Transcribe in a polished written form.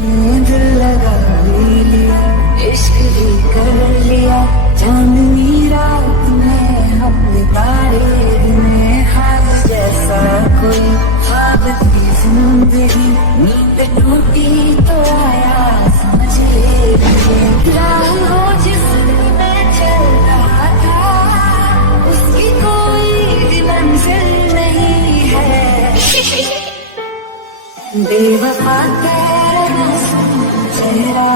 दिल लगा भी लिया, इश्क भी कर लिया, चांदनी रात में हमने तारे गिने, ख्वाब जैसा कोई ख्वाब थी जिंदगी, नींद टूटी तो आया समझे राहों जिसमें मैं चल रहा था, उसकी कोई मंजिल नहीं है। बेवफा तेरा चेहरा